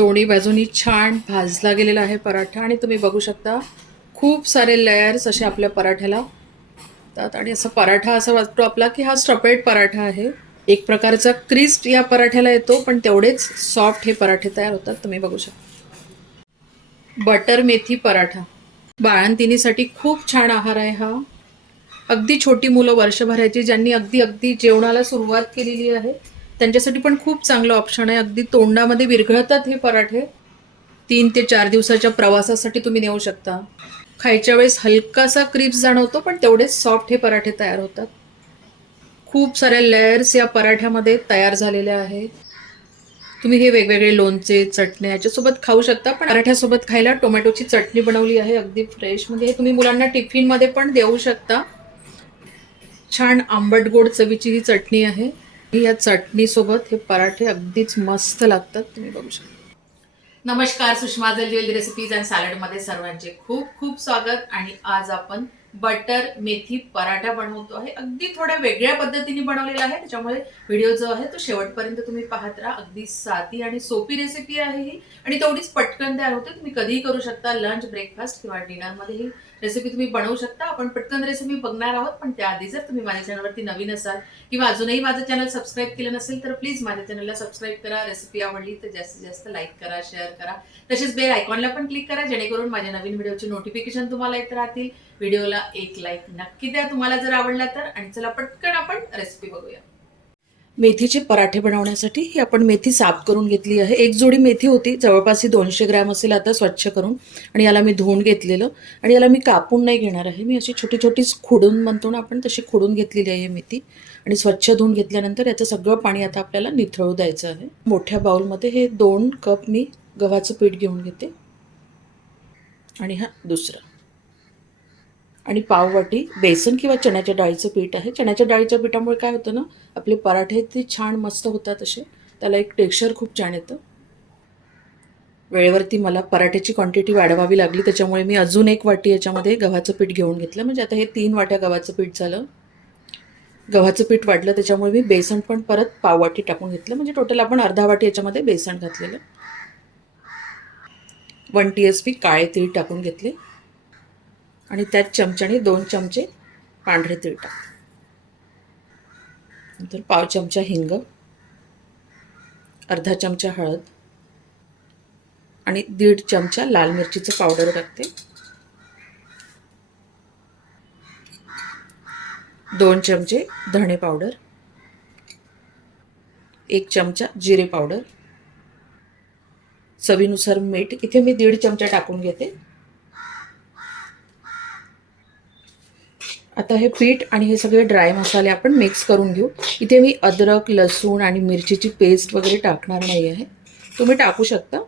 दोन्ही बाजूनी छान भाजला गेलेला आहे पराठा आणि तुम्ही बघू शकता खूप सारे लेयर्स असे आपल्या पराठ्याला येतात. आणि असं पराठा असा वाटतो आपला की हा स्ट्रपेट पराठा आहे. एक प्रकारचा क्रिस्प या पराठ्याला येतो पण तेवढेच सॉफ्ट हे पराठे तयार होतात. तुम्ही बघू शकता. बटर मेथी पराठा. बाळंतिनीसाठी खूप छान आहार आहे हा. अगदी छोटी मुलं वर्षभराची ज्यांनी अगदी अगदी जेवणाला सुरुवात केलेली आहे. त्यांच्यासाठी पण खूप चांगलं ऑप्शन आहे. अगदी तोंडामध्ये विरघळतात हे पराठे. तीन ते चार दिवसाच्या प्रवासासाठी तुम्ही नेऊ शकता. खायच्या वेळेस हलकासा क्रिप्स जाणवतो पण तेवढेच सॉफ्ट हे पराठे तयार होतात. खूप साऱ्या लेयर्स या पराठ्यामध्ये तयार झालेल्या आहेत. तुम्ही हे वेगवेगळे लोणचे चटण्या याच्यासोबत खाऊ शकता पण पराठ्यासोबत खायला टोमॅटोची चटणी बनवली आहे अगदी फ्रेश म्हणजे हे तुम्ही मुलांना टिफिनमध्ये पण देऊ शकता. छान आंबट गोड चवीची ही चटणी आहे. या चटणीसोबत हे पराठे अगदीच मस्त लागतात तुम्ही बघू शकता. नमस्कार सुषमा जल रेसिपीज अँड सॅलडमध्ये सर्वांचे खूप खूप स्वागत. आणि आज आपण बटर मेथी पराठा बनवतो आहे. अगदी थोड्या वेगळ्या पद्धतीने बनवलेला आहे. त्याच्यामुळे व्हिडिओ जो आहे तो शेवटपर्यंत तुम्ही पाहत राहा. अगदी साधी आणि सोपी रेसिपी आहे ही. आणि तेवढीच पटकन तयार होते. तुम्ही कधीही करू शकता लंच ब्रेकफास्ट किंवा डिनरमध्ये ही रेसिपी तुम्ही बनवू शकता. आपण पटकन रेसिपी बघणार आहोत. पण त्याआधी जर तुम्ही माझ्या चॅनलवरती नवीन असाल किंवा अजूनही माझं चॅनल सबस्क्राईब केलं नसेल तर प्लीज माझ्या चॅनलला सबस्क्राईब करा. रेसिपी आवडली तर जास्तीत जास्त लाईक करा शेअर करा. तसेच बेल आयकॉनला पण क्लिक करा. जेणेकरून माझ्या नवीन व्हिडिओचे नोटिफिकेशन तुम्हाला येत राहतील. व्हिडिओला एक लाईक नक्की द्या तुम्हाला जर आवडला तर. आणि चला पटकन आपण रेसिपी बघूया. मेथीचे पराठे बनवण्यासाठी ही आपण मेथी साफ करून घेतली आहे. एक जोडी मेथी होती. जवळपास ही दोनशे ग्रॅम असेल आता स्वच्छ करून. आणि याला मी धुवून घेतलेलं. आणि याला मी कापून नाही घेणार आहे. मी अशी छोटी छोटी खुडून म्हणतो ना आपण तशी खुडून घेतलेली आहे मेथी. आणि स्वच्छ धुवून घेतल्यानंतर याचं सगळं पाणी आता आपल्याला निथळू द्यायचं आहे. मोठ्या बाउलमध्ये हे दोन कप मी गव्हाचं पीठ घेऊन घेते. आणि हा दुसरा. आणि पाववाटी बेसन किंवा चण्याच्या डाळीचं पीठ आहे. चण्याच्या डाळीच्या पिठामुळे काय होतं ना आपले पराठे ते छान मस्त होतात असे. त्याला एक टेक्स्चर खूप छान येतं. वेळेवरती मला पराठ्याची क्वांटिटी वाढवावी लागली त्याच्यामुळे मी अजून एक वाटी याच्यामध्ये गव्हाचं पीठ घेऊन घेतलं. म्हणजे आता हे तीन वाट्या गव्हाचं पीठ झालं. गव्हाचं पीठ वाढलं त्याच्यामुळे मी बेसन पण परत पाववाटी टाकून घेतलं. म्हणजे टोटल आपण अर्धा वाटी याच्यामध्ये बेसन घातलेलं. वन टी एस पी काळे तीळ टाकून घेतले. आणि त्यात चमच्याने दोन चमचे पांढरे तीळ टाक नंतर पाव चमचा हिंग अर्धा चमचा हळद आणि दीड चमचा लाल मिरचीचं पावडर टाकते. दोन चमचे धणे पावडर एक चमचा जिरे पावडर. चवीनुसार मीठ इथे मी दीड चमचा टाकून घेते. आता हे पीठ आणि हे सगळे ड्राय मसाले आपण मिक्स करून घेऊ. इथे मी अद्रक लसूण आणि मिरचीची पेस्ट वगैरे टाकणार नाही आहे तुम्ही टाकू शकता.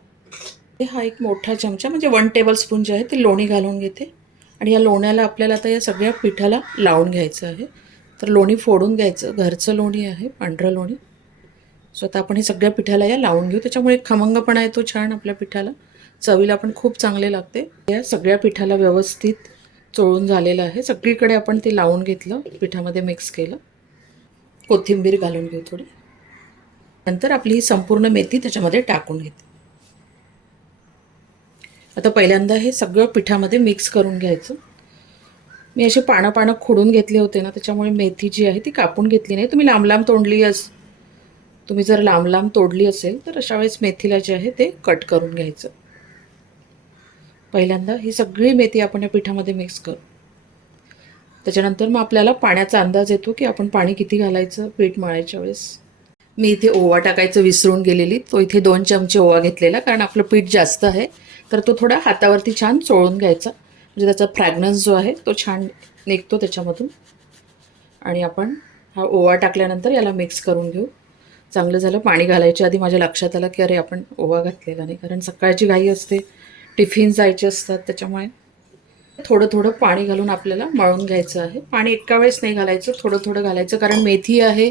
ते हा एक मोठा चमचा म्हणजे वन टेबल स्पून जे आहे ते लोणी घालून घेते. आणि या लोण्याला आपल्याला आता या सगळ्या पिठाला लावून घ्यायचं आहे. तर लोणी फोडून घ्यायचं. घरचं लोणी आहे पांढरं लोणी. सो आता आपण हे सगळ्या पिठाला या लावून घेऊ. त्याच्यामुळे खमंगपणा येतो छान आपल्या पिठाला. चवीला पण खूप चांगले लागते. या सगळ्या पिठाला व्यवस्थित चोळून झालेलं आहे. सगळीकडे आपण ते लावून घेतलं. पिठामध्ये मिक्स केलं. कोथिंबीर घालून घेऊ थोडी. नंतर आपली ही संपूर्ण मेथी त्याच्यामध्ये टाकून घेते आता पहिल्यांदा हे सगळं पिठामध्ये मिक्स करून घ्यायचं. मी असे पानं पानं खोडून घेतले होते ना त्याच्यामुळे मेथी जी आहे ती कापून घेतली नाही. तुम्ही लांब लांब तोडली अस तुम्ही जर लांब लांब तोडली असेल तर अशा वेळेस मेथीला जे आहे ते कट करून घ्यायचं. पहिल्यांदा ही सगळी मेथी आपण या पिठामध्ये मिक्स करू. त्याच्यानंतर मग आपल्याला पाण्याचा अंदाज येतो की आपण पाणी किती घालायचं पीठ मळायच्या वेळेस. मी इथे ओवा टाकायचं विसरून गेलेली तो इथे दोन चमचे ओवा घेतलेला कारण आपलं पीठ जास्त आहे. तर तो थोडा हातावरती छान चोळून घ्यायचा. म्हणजे त्याचा फ्रॅग्रन्स जो आहे तो छान निघतो त्याच्यामधून. आणि आपण हा ओवा टाकल्यानंतर याला मिक्स करून घेऊ. चांगलं झालं पाणी घालायच्या आधी माझ्या लक्षात आलं की अरे आपण ओवा घातलेला नाही कारण सकाळची घाई असते. टिफिन जायचे असतात त्याच्यामुळे थोडं थोडं पाणी घालून आपल्याला मळून घ्यायचं आहे. पाणी एका वेळेस नाही घालायचं थोडं थोडं घालायचं कारण मेथी आहे.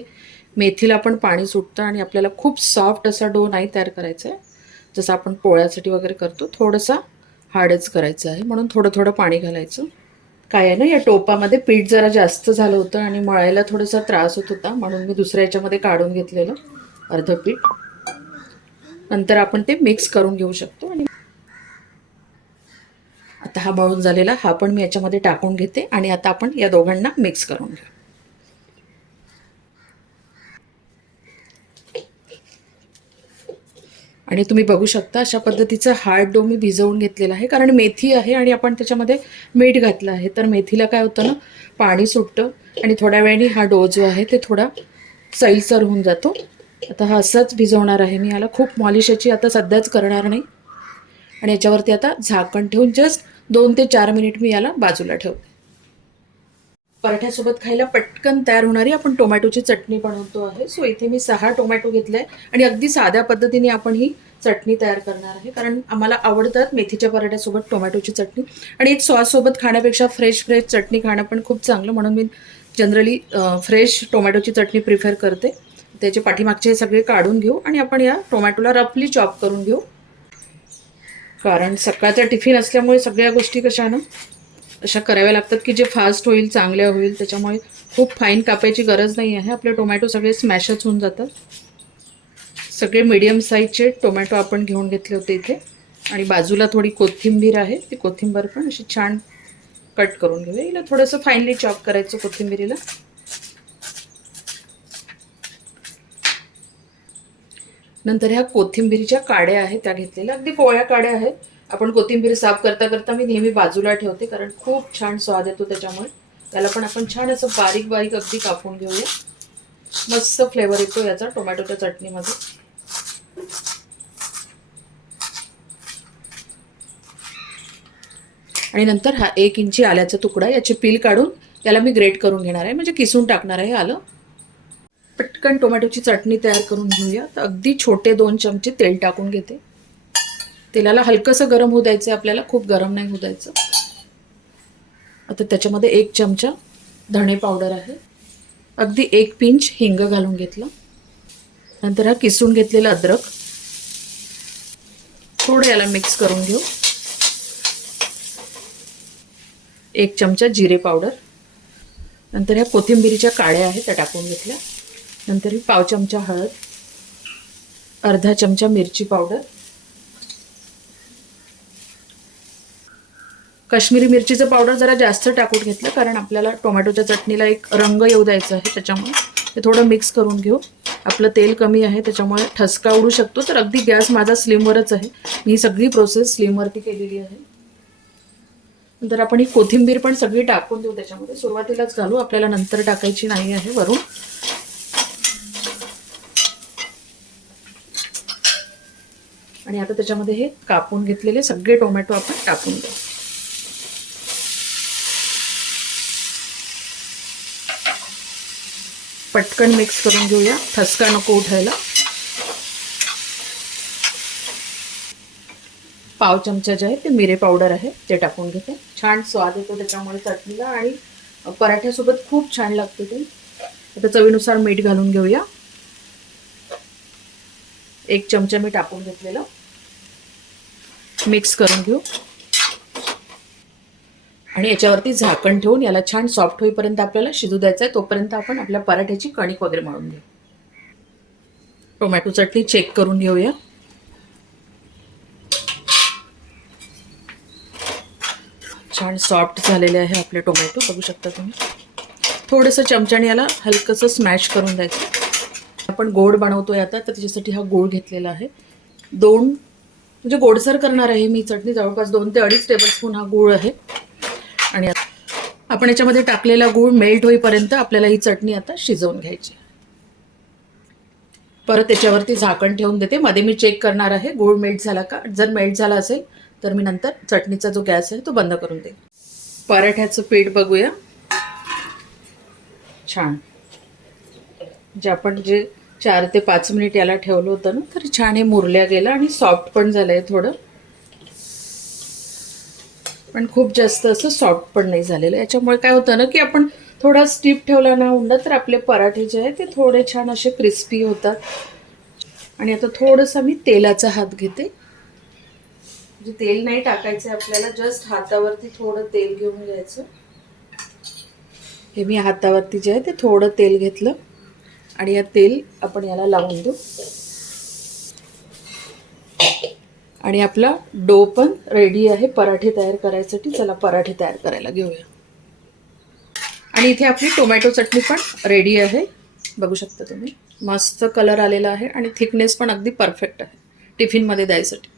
मेथीला पण पाणी सुटतं आणि आपल्याला खूप सॉफ्ट असा डो नाही तयार करायचा आहे. जसं आपण पोळ्यासाठी वगैरे करतो थोडंसा हार्डच करायचं आहे. म्हणून थोडं थोडं पाणी घालायचं. काय आहे ना या टोपामध्ये पीठ जरा जास्त झालं होतं आणि मळायला थोडासा त्रास होत होता. म्हणून मी दुसऱ्या याच्यामध्ये काढून घेतलेलं अर्धं पीठ नंतर आपण ते मिक्स करून घेऊ शकतो आणि आता हा मळून झालेला हा पण मी याच्यामध्ये टाकून घेते आणि आता आपण या दोघांना मिक्स करून घेऊ. आणि तुम्ही बघू शकता अशा पद्धतीचं हार्ड डो मी भिजवून घेतलेला आहे कारण मेथी आहे आणि आपण त्याच्यामध्ये मीठ घातलं आहे. तर मेथीला काय होतं ना पाणी सुटतं आणि थोड्या वेळाने हा डो जो आहे ते थोडा सैलसर होऊन जातो. आता हा असाच भिजवणार आहे मी याला. खूप मॉलिश याची आता सध्याच करणार नाही. आणि याच्यावरती आता झाकण ठेवून जस्ट दोन ते चार मिनिट मी याला बाजूला ठेवते. पराठ्यासोबत खायला पटकन तयार होणारी आपण टोमॅटोची चटणी बनवतो आहे. सो इथे मी सहा टोमॅटो घेतले आहे आणि अगदी साध्या पद्धतीने आपण ही चटणी तयार करणार आहे. कारण आम्हाला आवडतात मेथीच्या पराठ्यासोबत टोमॅटोची चटणी. आणि एक सॉससोबत खाण्यापेक्षा फ्रेश फ्रेश चटणी खाणं पण खूप चांगलं. म्हणून मी जनरली फ्रेश टोमॅटोची चटणी प्रिफर करते. त्याचे पाठीमागचे हे सगळे काढून घेऊ आणि आपण या टोमॅटोला रफली चॉप करून घेऊ. कारण सकाळचा टिफिन असल्यामुळे सगळ्या गोष्टी कशा ना अशा कराव्या लागतात की जे फास्ट होईल चांगल्या होईल त्याच्यामुळे खूप फाईन कापायची गरज नाही आहे. आपले टोमॅटो सगळे स्मॅशच होऊन जातात. सगळे मिडियम साईजचे टोमॅटो आपण घेऊन घेतले होते इथे. आणि बाजूला थोडी कोथिंबीर आहे. ती कोथिंबीर पण अशी छान कट करून घेऊया. हिला थोडंसं फाईनली चॉप करायचं कोथिंबीरीला. नंतर ह्या कोथिंबीरीच्या काड्या आहेत त्या घेतलेल्या. अगदी पोळ्या काड्या आहेत. आपण कोथिंबीर साफ करता करता मी नेहमी बाजूला ठेवते कारण खूप छान स्वाद येतो त्याच्यामुळे. त्याला पण आपण छान असं बारीक बारीक अगदी कापून घेऊया. मस्त फ्लेवर येतो याचा टोमॅटोच्या चटणीमध्ये. आणि नंतर हा एक इंची आल्याचा तुकडा याची पील काढून त्याला मी ग्रेट करून घेणार आहे म्हणजे किसून टाकणार आहे आलं. पटकन टोमॅटोची चटणी तयार करून घेऊया. तर अगदी छोटे दोन चमचे तेल टाकून घेते. तेलाला हलकंसं गरम होऊ द्यायचं आहे आपल्याला खूप गरम नाही होऊ द्यायचं. आता त्याच्यामध्ये एक चमचा धणे पावडर आहे. अगदी एक पिंच हिंग घालून घेतलं. नंतर हा किसून घेतलेला अद्रक. थोडं याला मिक्स करून घेऊ. एक चमचा जिरे पावडर. नंतर ह्या कोथिंबिरीच्या काड्या आहेत त्या टाकून घेतल्या. नंतर ही पाव चमचा हळद अर्धा चमचा मिरची पावडर. काश्मीरी मिरचीचं पावडर जरा जास्त टाकून घेतलं कारण आपल्याला टोमॅटोच्या चटणीला एक रंग येऊ द्यायचा आहे त्याच्यामुळे. ते थोडं मिक्स करून घेऊ. आपलं तेल कमी आहे त्याच्यामुळे ठसका उडू शकतो. तर अगदी गॅस माझा स्लिमवरच आहे. मी सगळी प्रोसेस स्लिमवरती केलेली आहे. नंतर आपण ही कोथिंबीर पण सगळी टाकून देऊ त्याच्यामध्ये. सुरुवातीलाच घालू. आपल्याला नंतर टाकायची नाही आहे वरून. आणि आता त्याच्यामध्ये हे कापून घेतलेले सगळे टोमॅटो आपण टाकून देऊ पटकन मिक्स करून घेऊया. ठसका नको उठायला. पाव चमचा जे आहे ते मिरे पावडर आहे ते टाकून घेते. छान स्वाद येतो त्याच्यामुळे चटणीला आणि पराठ्यासोबत खूप छान लागते ते. आता चवीनुसार मीठ घालून घेऊया. एक चमचा मी टाकून घेतलेलं. मिक्स करून घेऊ. आणि याच्यावरती झाकण ठेवून याला छान सॉफ्ट होईपर्यंत आपल्याला शिजू द्यायचं आहे तोपर्यंत आपण आपल्या पराठ्याची कणिक वगैरे मळून घेऊ. टोमॅटो चटणी चेक करून घेऊया. छान सॉफ्ट झालेले आहे आपले टोमॅटो बघू शकता तुम्ही. थोडंसं चमच्याने याला हलकंसं स्मॅश करून द्यायचं. आपण गोड बनवतोय आता तर त्याच्यासाठी हा गोड घेतलेला आहे. दोन म्हणजे गोडसर करणार आहे मी चटणी जवळपास दोन ते अडीच टेबलस्पून हा गूळ आहे. आणि आपण याच्यामध्ये टाकलेला गूळ मेल्ट होईपर्यंत आपल्याला ही चटणी आता शिजवून घ्यायची परत त्याच्यावरती झाकण ठेवून देते. मध्ये मी चेक करणार आहे गूळ मेल्ट झाला का? जर मेल्ट झाला असेल तर मी नंतर चटणीचा जो गॅस आहे तो बंद करून देईन. पराठ्याचं पीठ बघूया. छान. जे आपण जे चार ते पाच मिनिट याला ठेवलं होतं ना तर छान हे मुरल्या गेलं आणि सॉफ्ट पण झालं आहे थोडं. पण खूप जास्त असं सॉफ्ट पण नाही झालेलं. याच्यामुळे काय होतं ना की आपण थोडा स्टीप ठेवला ना उंडा तर आपले पराठे जे आहे ते थोडे छान असे क्रिस्पी होतात. आणि आता थोडंसं मी तेलाचा हात घेते. म्हणजे तेल नाही टाकायचं आपल्याला जस्ट हातावरती थोडं तेल घेऊन घ्यायचं. हे मी हातावरती जे आहे ते थोडं तेल घेतलं. आणि या तेल आपण याला लावून देऊ. आणि आपला डो पण रेडी आहे पराठे तयार करायसाठी. चला पराठे तयार करायला घेऊया. आणि इथे आपली टोमॅटो चटणी पण रेडी आहे. बघू शकता तुम्ही. मस्त कलर आलेला आहे आणि थिकनेस पण अगदी परफेक्ट आहे. टिफिनमध्ये द्यायसाठी.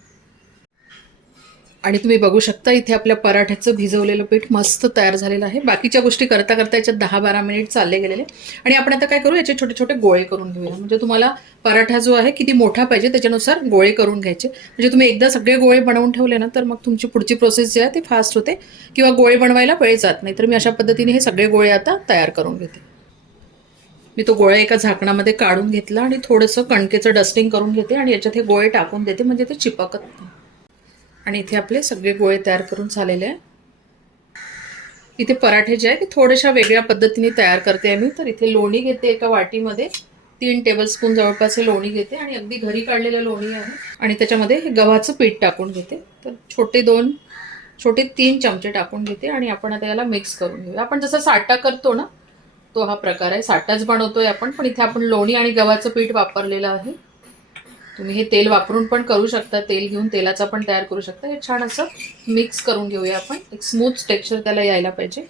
आणि तुम्ही बघू शकता इथे आपल्या पराठ्याचं भिजवलेलं पीठ मस्त तयार झालेलं आहे. बाकीच्या गोष्टी करता करता याच्यात दहा बारा मिनिट चालले गेलेले. आणि आपण आता काय करू याचे छोटे छोटे गोळे करून घेऊया. म्हणजे तुम्हाला पराठा जो आहे किती मोठा पाहिजे त्याच्यानुसार गोळे करून घ्यायचे. म्हणजे तुम्ही एकदा सगळे गोळे बनवून ठेवले ना तर मग तुमची पुढची प्रोसेस जी आहे ती फास्ट होते. किंवा गोळे बनवायला वेळ जात नाही. तर मी अशा पद्धतीने हे सगळे गोळे आता तयार करून घेते. मी तो गोळा एका झाकणामध्ये काढून घेतला आणि थोडंसं कणकेचं डस्टिंग करून घेते आणि याच्यात हे गोळे टाकून देते. म्हणजे ते चिपकत नाही. आणि इथे आपले सगळे गोळे तयार करून झालेले आहे. इथे पराठे जे आहे ते थोड्याशा वेगळ्या पद्धतीने तयार करते आहे मी तर इथे लोणी घेते एका वाटीमध्ये. तीन टेबलस्पून जवळपास हे लोणी घेते आणि अगदी घरी काढलेलं लोणी आहे. आणि त्याच्यामध्ये हे गव्हाचं पीठ टाकून घेते. तर छोटे दोन छोटे तीन चमचे टाकून घेते आणि आपण आता याला मिक्स करून घेऊया. आपण जसा साठा करतो ना तो हा प्रकार आहे. साठाच बनवतोय आपण पण इथे आपण लोणी आणि गव्हाचं पीठ वापरलेलं आहे. तुम्ही हे तेल वापरून पण करू शकता तेल घेऊन तेलाचा पण तयार करू शकता. हे छान असं मिक्स करून घेऊया आपण. एक स्मूथ टेक्स्चर त्याला यायला पाहिजे.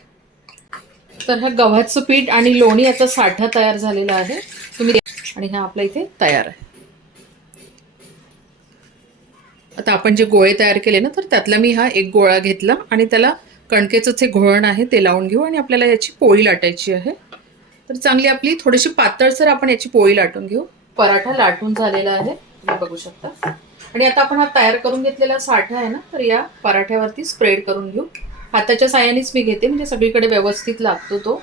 तर ह्या गव्हाचं पीठ आणि लोणी याचा साठा तयार झालेला आहे. तुम्ही आणि हा आपला इथे तयार आहे. आता आपण जे गोळे तयार केले ना तर त्यातला मी हा एक गोळा घेतला आणि त्याला कणकेचं जे घोळण आहे ते लावून घेऊ आणि आपल्याला याची पोळी लाटायची आहे. तर चांगली आपली थोडीशी पातळसर आपण याची पोळी लाटून घेऊ. पराठा लाटून झालेला आहे. तुम्ही बघू शकता. आणि आता आपण हा तयार करून घेतलेला साठा आहे ना तर या पराठ्यावरती स्प्रेड करून घेऊ. हाताच्या साह्यानेच मी घेते म्हणजे सगळीकडे व्यवस्थित लागतो तो.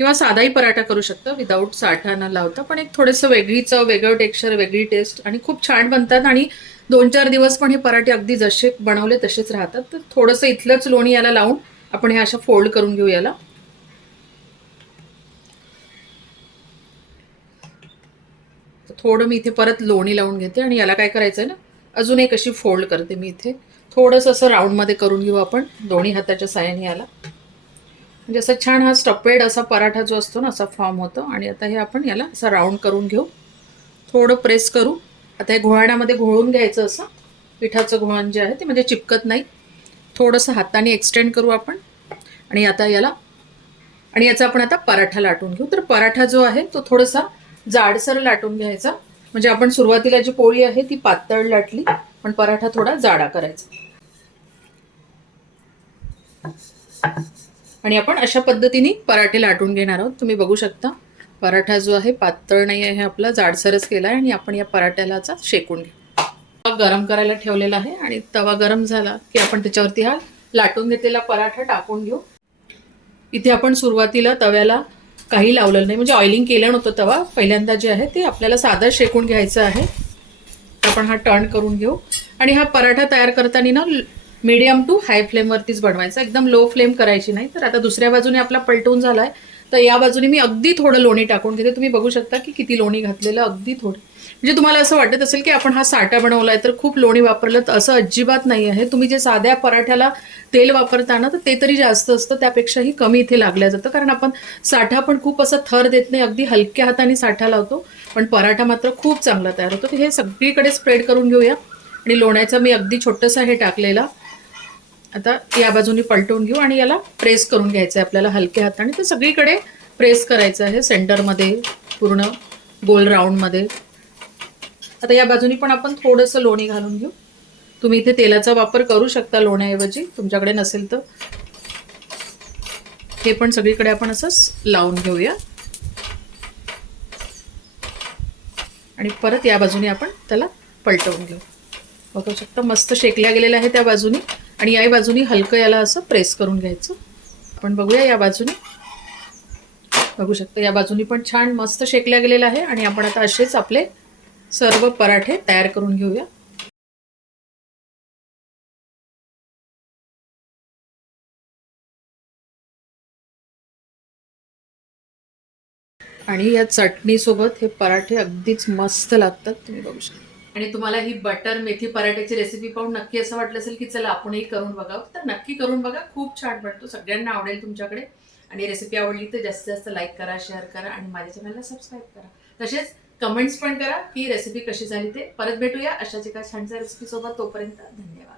किंवा साधाही पराठा करू शकता विदाऊट साठा न लावता. पण एक थोडंसं वेगळी चव वेगळं टेक्स्चर वेगळी टेस्ट आणि खूप छान बनतात. आणि दोन चार दिवस पण हे पराठे अगदी जसे बनवले तसेच राहतात. तर थोडंसं इथलंच लोणी याला लावून आपण हे अशा फोल्ड करून घेऊ याला. तर थोडं मी इथे परत लोणी लावून घेते आणि याला काय करायचं आहे ना अजून एक अशी फोल्ड करते मी इथे. थोडंसं असं राऊंडमध्ये करून घेऊ आपण दोन्ही हाताच्या साह्याने याला. म्हणजे असं छान हा स्टपेड असा पराठा जो असतो ना असा फॉर्म होतो. आणि आता हे आपण याला असा राऊंड करून घेऊ. थोडं प्रेस करू. आता हे घोळण्यामध्ये घोळून घ्यायचं असं. पिठाचं घोळण जे आहे ते म्हणजे चिपकत नाही. थोडंसं हाताने एक्सटेंड करू आपण. आणि आता याला आणि याचा आपण आता पराठा लाटून घेऊ. तर पराठा जो आहे तो थोडासा जाडसर लाटून घ्यायचा. म्हणजे आपण सुरुवातीला जी पोळी आहे ती पातळ लाटली पण पराठा थोडा जाडा करायचा. आणि आपण अशा पद्धतीने पराठे लाटून घेणार आहोत. तुम्ही बघू शकता पराठा जो आहे पातळ नाही आहे आपला जाडसरच केला आहे आणि आपण या पराठ्यालाचा शेकून घेऊ. तवा गरम करायला ठेवलेला आहे आणि तवा गरम झाला की आपण त्याच्यावरती हा लाटून घेतलेला पराठा टाकून घेऊ. इथे आपण सुरुवातीला तव्याला काही लावलेलं नाही. म्हणजे ऑइलिंग केलं नव्हतं तवा पहिल्यांदा जे आहे ते आपल्याला साधं शेकून घ्यायचं आहे. आपण हा टर्न करून घेऊ. आणि हा पराठा तयार करताना ना मीडियम टू हाय फ्लेमवरतीच बनवायचा. एकदम लो फ्लेम करायची नाही. तर आता दुसऱ्या बाजूने आपला पलटून झाला आहे तर या बाजूने मी अगदी थोडं लोणी टाकून घेते. तुम्ही बघू शकता की किती लोणी घातलेलं अगदी थोडं. म्हणजे तुम्हाला असं वाटत असेल की आपण हा साठा बनवला आहे तर खूप लोणी वापरलं तर असं अजिबात नाही आहे. तुम्ही जे साध्या पराठ्याला तेल वापरताना तर ते तरी जास्त असतं त्यापेक्षाही कमी इथे लागल्या जातं. कारण आपण साठा पण खूप असं थर देत नाही अगदी हलक्या हाताने साठा लावतो पण पराठा मात्र खूप चांगला तयार होतो. तर हे सगळीकडे स्प्रेड करून घेऊया. आणि लोण्याचं मी अगदी छोटंसं हे टाकलेला. आता या बाजूनी पलटवून घेऊ आणि याला प्रेस करून घ्यायचं आहे आपल्याला हलक्या हाताने. तर सगळीकडे प्रेस करायचं आहे सेंटरमध्ये पूर्ण गोल राऊंडमध्ये. आता या बाजूनी पण आपण थोडंसं लोणी घालून घेऊ. तुम्ही इथे तेलाचा वापर करू शकता लोण्याऐवजी तुमच्याकडे नसेल तर. हे पण सगळीकडे आपण असंच लावून घेऊया. आणि परत या बाजूने आपण त्याला पलटवून घेऊ. बघू शकता मस्त शेकल्या गेलेलं आहे त्या बाजूनी. आणि या बाजूनी हलकं याला असं प्रेस करून घ्यायचं. आपण बघूया या बाजूने. बघू शकता या बाजूनी पण छान मस्त शेकल्या गेलेलं आहे. आणि आपण आता असेच आपले सर्व पराठे तयार करून घेऊया. आणि या चटणीसोबत हे पराठे अगदीच मस्त लागतात तुम्ही बघू शकता. आणि तुम्हाला ही बटर मेथी पराठ्याची रेसिपी पाहून नक्की असं वाटलं असेल की चला आपणही करून बघावं. तर नक्की करून बघा खूप छान बनतो. सगळ्यांना आवडेल तुमच्याकडे. आणि रेसिपी आवडली तर जास्तीत जास्त लाईक करा शेअर करा आणि माझ्या चॅनलला सबस्क्राईब करा. तसेच कमेंट्स पण करा. की रेसिपी कशी झाली ते परत भेटूया. अशाच एका छानशा रेसिपी सोबत तोपर्यंत धन्यवाद.